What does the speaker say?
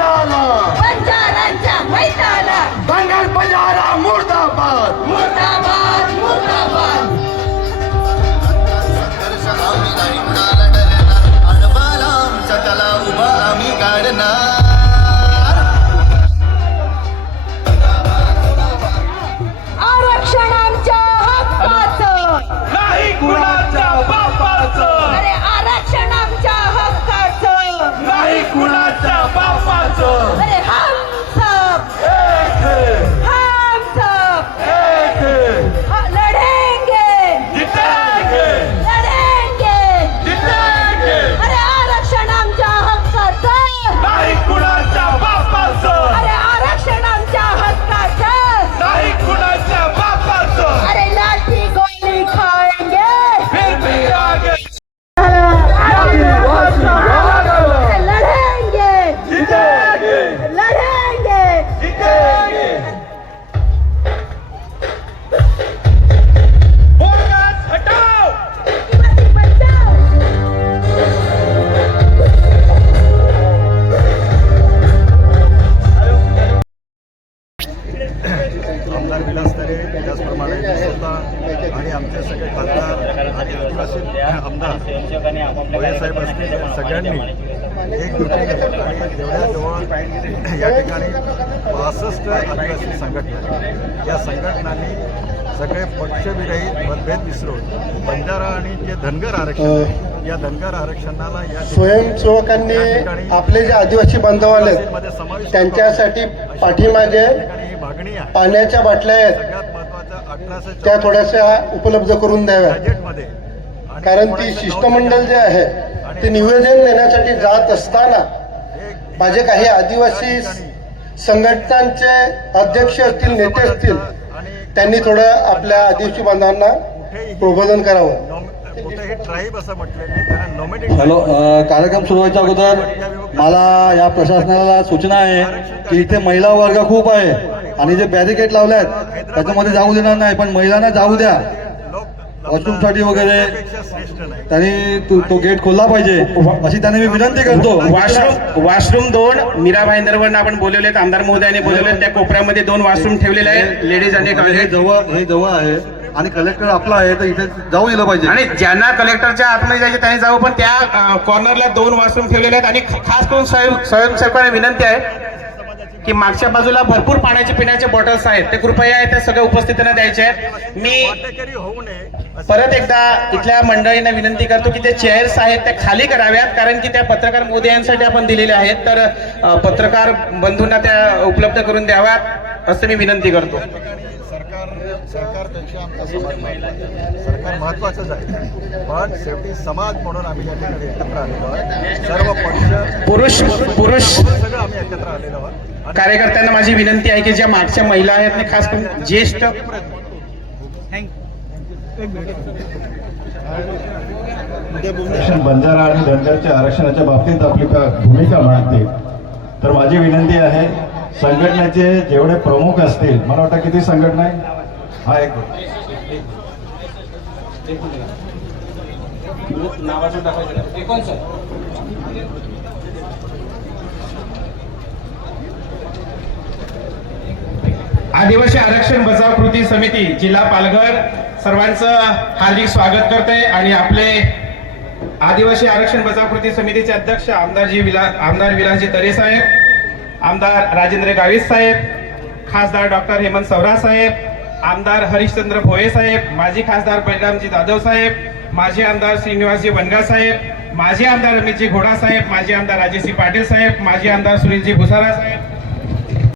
மைதானா பஞ்சாரா மைதானா தங்கள் பஞ்சாரா மூர்தா आदिवासी आमदार साहेब असतील या सगळ्यांनी एक दुसरे या ठिकाणी पासष्ट आदिवासी संघटना. या संघटनांनी सगळे पक्षविरहित मतभेद विसरून बंजारा आणि जे धनगर आरक्षण आहे, या धनगर आरक्षणाला या स्वयंसेवकांनी आपले जे आदिवासी बांधव आले त्यांच्यासाठी पाठीमागे ही पाण्याच्या बाटल्या आहेत. त्या थोड्याशा उपलब्ध करून द्याव्या. कारण ती शिष्टमंडळ जे आहे ते निवेदन देण्यासाठी जात असताना माझे काही आदिवासी संघटनांचे अध्यक्ष असतील नेते असतील त्यांनी थोडं आपल्या आदिवासी बांधवांना प्रबोधन करावं. हॅलो कार्यक्रम सुरू व्हायच्या अगोदर मला या प्रशासनाला सूचना आहे की इथे महिला वर्ग खूप आहे. आणि जे बॅरिकेड लावले आहेत त्याच्यामध्ये जाऊ देणार नाही पण महिलांना जाऊ द्या. वॉशरूमसाठी वगैरे. त्यांनी तो- तो गेट खोलला पाहिजे. अशी त्यांनी मी विनंती करतो. वॉशरूम वॉशरूम दोन मीरा भाईंदरवर आपण बोलवलेत आमदार महोदयाने बोलवले त्या कोपऱ्यामध्ये दोन वॉशरूम ठेवलेले आहेत लेडीज आणि हे टॉयलेट जवळ हे जवळ आहे. आणि कलेक्टर आपला आहे तर इथे जाऊ दिलं पाहिजे. आणि ज्यांना कलेक्टरच्या आतमध्ये जायचे त्यांनी जाऊ पण त्या कॉर्नरला दोन वॉशरूम ठेवलेले आहेत आणि खास करून स्वयं स्वयंसेवकांना विनंती आहे की मागच्या बाजूला भरपूर पाण्याचे पिण्याचे बॉटल्स आहेत. ते कृपया त्या सगळ्या उपस्थितींना द्यायचे आहेत. मी परत एकदा इथल्या मंडळींना विनंती करतो की ते चेअर्स आहेत त्या खाली कराव्यात कारण की त्या पत्रकार मोदयांसाठी आपण दिलेल्या आहेत. तर पत्रकार बंधूंना त्या उपलब्ध करून द्याव्यात असं मी विनंती करतो. सरकार सरकारपेक्षा आमचा समाज महत्त्वाचा. सरकार महत्वाचंच आहे. पण शेवटी समाज म्हणून आम्ही या ठिकाणी एकत्र आलेलो आहोत. सर्व पक्ष पुरुष पुरुष सगळं आम्ही एकत्र आलेलो आहोत. कार्यकर्त्यांना माझी विनंती आहे की ज्या मागच्या महिला आहेत आणि खास करून ज्येष्ठ बंजारा आणि धनगरच्या आरक्षणाच्या बाबतीत आपली का- भूमिका मांडते. तर माझी विनंती आहे संघटनेचे जेवढे प्रमुख असतील मला वाटतं किती संघटना आहे? हा एक आदिवासी आरक्षण बचाव कृती समिती जिल्हा पालघर. सर्वांचं हार्दिक स्वागत करते आणि आपले आदिवासी आरक्षण बचाव कृती समितीचे अध्यक्ष आमदारजी विला आमदार विलासजी तरे साहेब. आमदार राजेंद्र गावित साहेब खासदार डॉक्टर हेमंत सवरा साहेब आमदार हरिश्चंद्र भोये साहेब माजी खासदार बलरामजी जाधव साहेब माजी आमदार श्रीनिवासजी वनगा साहेब माजी आमदार रमेशजी घोडा साहेब माजी आमदार राजेशजी पाटील साहेब माजी आमदार सुनीलजी भुसारा साहेब